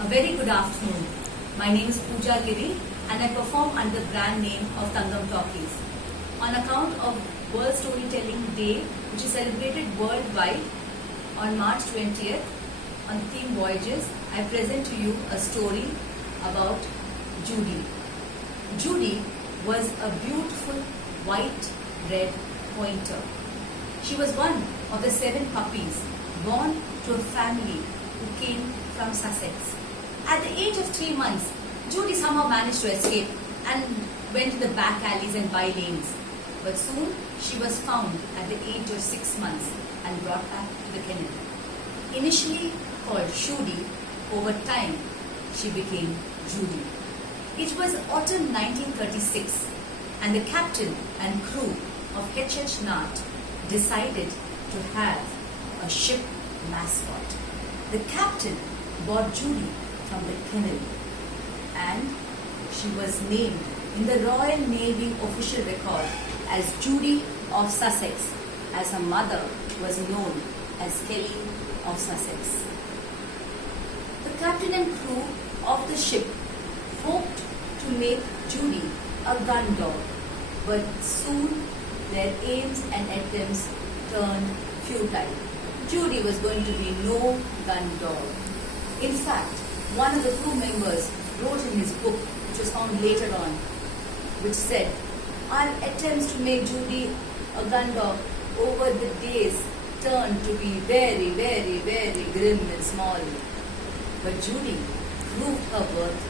A very good afternoon. My name is Pooja Giri and I perform under the brand name of Tangam Talkies. On account of World Storytelling Day, which is celebrated worldwide on March 20th on the theme Voyages, I present to you a story about Judy. Judy was a beautiful white-red pointer. She was one of the 7 puppies born to a family who came from Sussex. At the age of 3 months, Judy somehow managed to escape and went to the back alleys and by lanes. But soon she was found at the age of 6 months and brought back to the kennel. Initially called Judy, over time she became Judy. It was autumn 1936 and the captain and crew of H.H. Nart decided to have a ship mascot. The captain bought Judy from the kennel and she was named in the Royal Navy official record as Judy of Sussex, as her mother was known as Kelly of Sussex. The captain and crew of the ship hoped to make Judy a gun dog, but soon their aims and attempts turned futile. Judy was going to be no gun dog. In fact, one of the crew members wrote in his book, which was found later on, which said, "Our attempts to make Judy a gun dog over the days turned to be very, very, very grim and small." But Judy proved her worth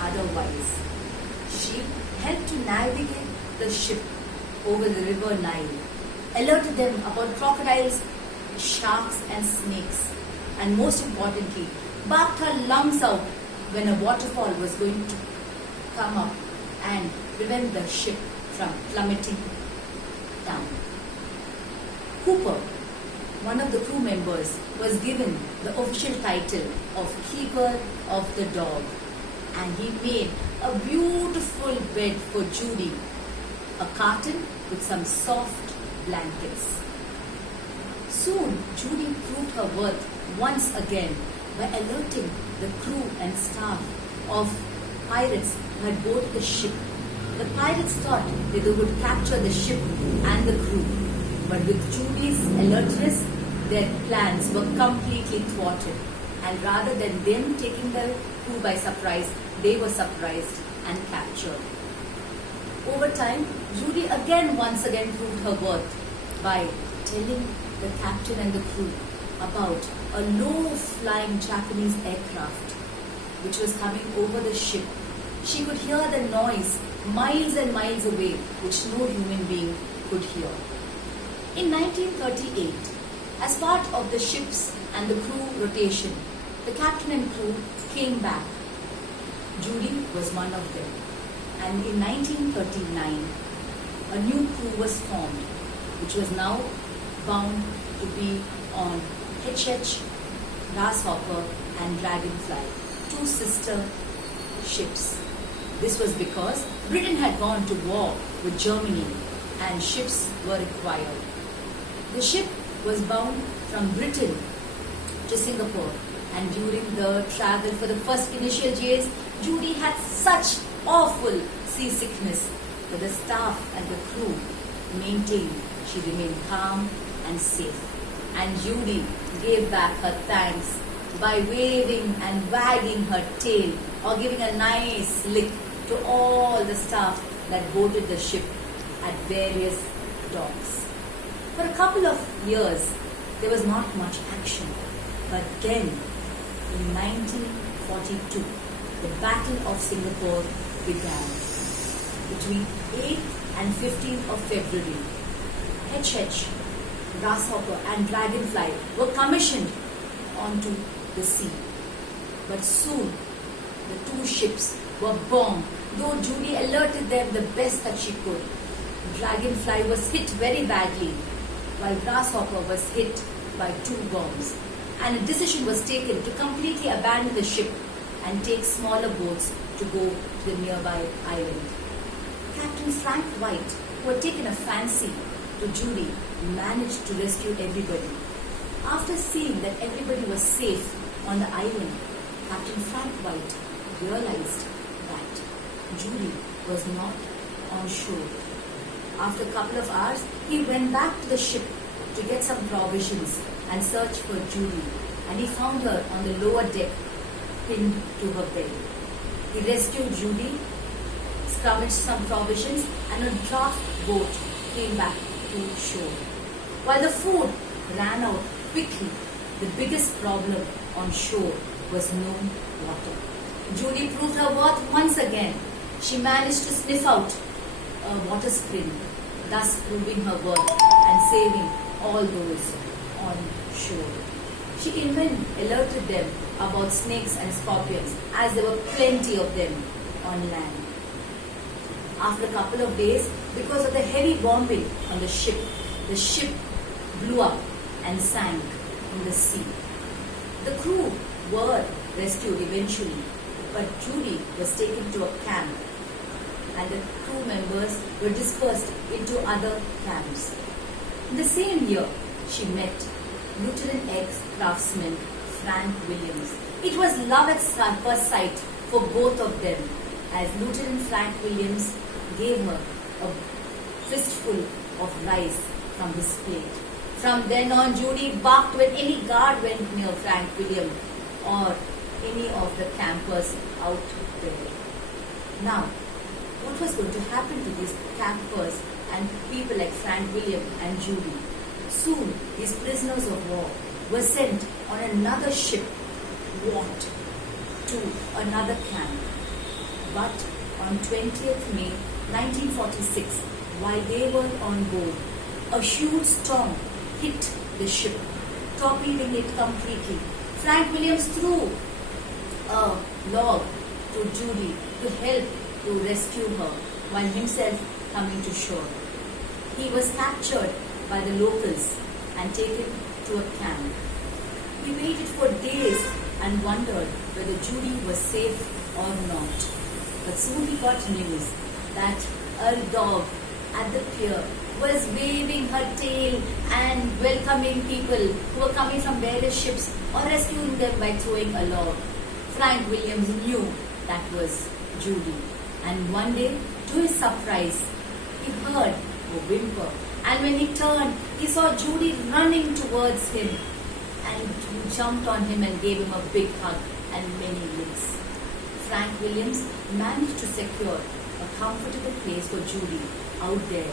otherwise. She helped to navigate the ship over the river Nile, alerted them about crocodiles, sharks and snakes, and most importantly, barked her lungs out when a waterfall was going to come up and prevent the ship from plummeting down. Cooper, one of the crew members, was given the official title of Keeper of the Dog, and he made a beautiful bed for Judy, a carton with some soft blankets. Soon, Judy proved her worth once again by alerting the crew and staff of pirates who had boarded the ship. The pirates thought that they would capture the ship and the crew, but with Judy's alertness, their plans were completely thwarted, and rather than them taking the crew by surprise, they were surprised and captured. Over time, Judy once again proved her worth by telling the captain and the crew about a low-flying Japanese aircraft which was coming over the ship. She could hear the noise miles and miles away, which no human being could hear. In 1938, as part of the ship's and the crew rotation, the captain and crew came back. Judy was one of them. And in 1939, a new crew was formed, which was now bound to be on H.H. Grasshopper and Dragonfly, 2 sister ships. This was because Britain had gone to war with Germany and ships were required. The ship was bound from Britain to Singapore, and during the travel for the first initial days, Judy had such awful seasickness, but the staff and the crew maintained she remained calm and safe. And Judy gave back her thanks by waving and wagging her tail or giving a nice lick to all the staff that boarded the ship at various docks. For a couple of years, there was not much action. But then, in 1942, the Battle of Singapore began. Between 8th and 15th of February, H.H. Grasshopper and Dragonfly were commissioned onto the sea. But soon, the 2 ships were bombed, though Judy alerted them the best that she could. Dragonfly was hit very badly, while Grasshopper was hit by 2 bombs. And a decision was taken to completely abandon the ship and take smaller boats to go to the nearby island. Captain Frank White, who had taken a fancy to Judy, managed to rescue everybody. After seeing that everybody was safe on the island, Captain Frank White realized that Judy was not on shore. After a couple of hours, he went back to the ship to get some provisions and search for Judy, and he found her on the lower deck, pinned to her bed. He rescued Judy, scrummaged some provisions, and a draft boat came back to shore. While the food ran out quickly, the biggest problem on shore was no water. Judy proved her worth once again. She managed to sniff out a water spring, thus proving her worth and saving all those on shore. She even alerted them about snakes and scorpions, as there were plenty of them on land. After a couple of days, because of the heavy bombing on the ship blew up and sank in the sea. The crew were rescued eventually, but Judy was taken to a camp and the crew members were dispersed into other camps. In the same year, she met Lieutenant ex-craftsman Frank Williams. It was love at first sight for both of them, as Lieutenant Frank Williams gave her a fistful of rice from his plate. From then on, Judy barked when any guard went near Frank Williams or any of the campers out there. Now, what was going to happen to these campers and people like Frank Williams and Judy? Soon, these prisoners of war were sent on another ship, to another camp. But on 20th May 1946, while they were on board, a huge storm hit the ship, torpedoing it completely. Frank Williams threw a log to Judy to help to rescue her, while himself coming to shore. He was captured by the locals and taken to a camp. We waited for days and wondered whether Judy was safe or not. But soon we got news that a dog at the pier was waving her tail and welcoming people who were coming from various ships or rescuing them by throwing a log. Frank Williams knew that was Judy, and one day, to his surprise, he heard a whimper, and when he turned, he saw Judy running towards him, and he jumped on him and gave him a big hug and many licks. Frank Williams managed to secure a comfortable place for Judy out there,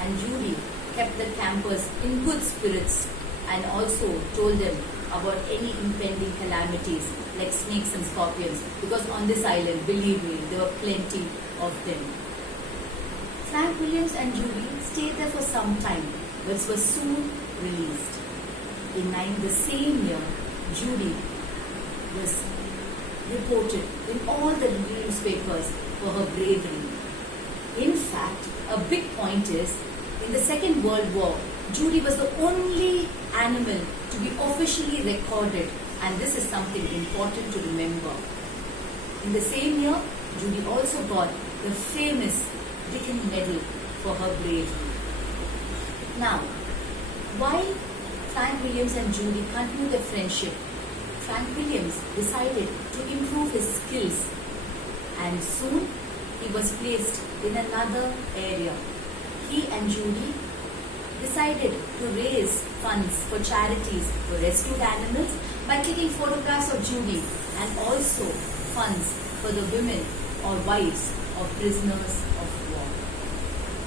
and Judy kept the campers in good spirits and also told them about any impending calamities like snakes and scorpions, because on this island, believe me, there were plenty of them. Frank Williams and Judy stayed there for some time, but was soon released. In the same year, Judy was reported in all the newspapers for her bravery. In fact, a big point is, in the Second World War, Judy was the only animal to be officially recorded, and this is something important to remember. In the same year, Judy also got the famous Dickens Medal for her bravery. Now, while Frank Williams and Judy continued their friendship, Frank Williams decided to improve his skills, and soon he was placed in another area. He and Judy decided to raise funds for charities for rescued animals by taking photographs of Judy, and also funds for the women or wives of prisoners of war.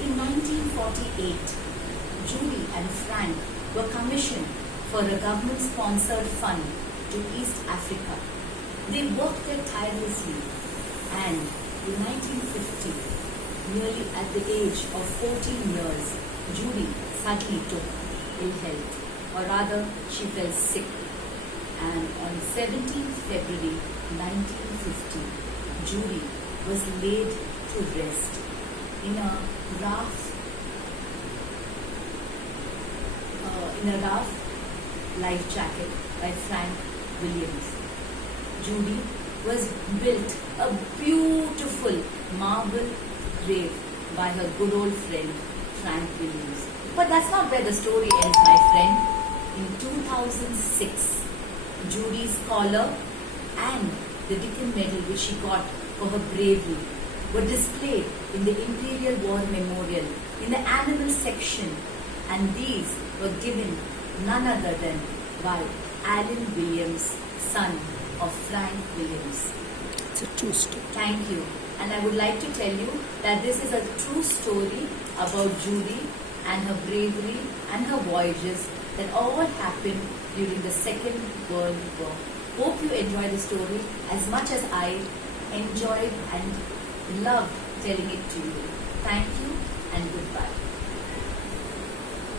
In 1948, Judy and Frank were commissioned for a government-sponsored fund to East Africa. They worked there tirelessly, and in 1950, nearly at the age of 14 years, Judy suddenly took ill health, or rather she fell sick, and on 17th February 1950, Judy was laid to rest in a rough life jacket by Frank Williams. Judy was built a beautiful marble grave by her good old friend Frank Williams. But that's not where the story ends, my friend. In 2006, Judy's collar and the Dickin Medal which she got for her bravery were displayed in the Imperial War Memorial in the animal section, and these were given none other than by Alan Williams, son of Frank Williams. It's a true story. Thank you. And I would like to tell you that this is a true story about Judy and her bravery and her voyages that all happened during the Second World War. Hope you enjoy the story as much as I enjoyed and loved telling it to you. Thank you and goodbye.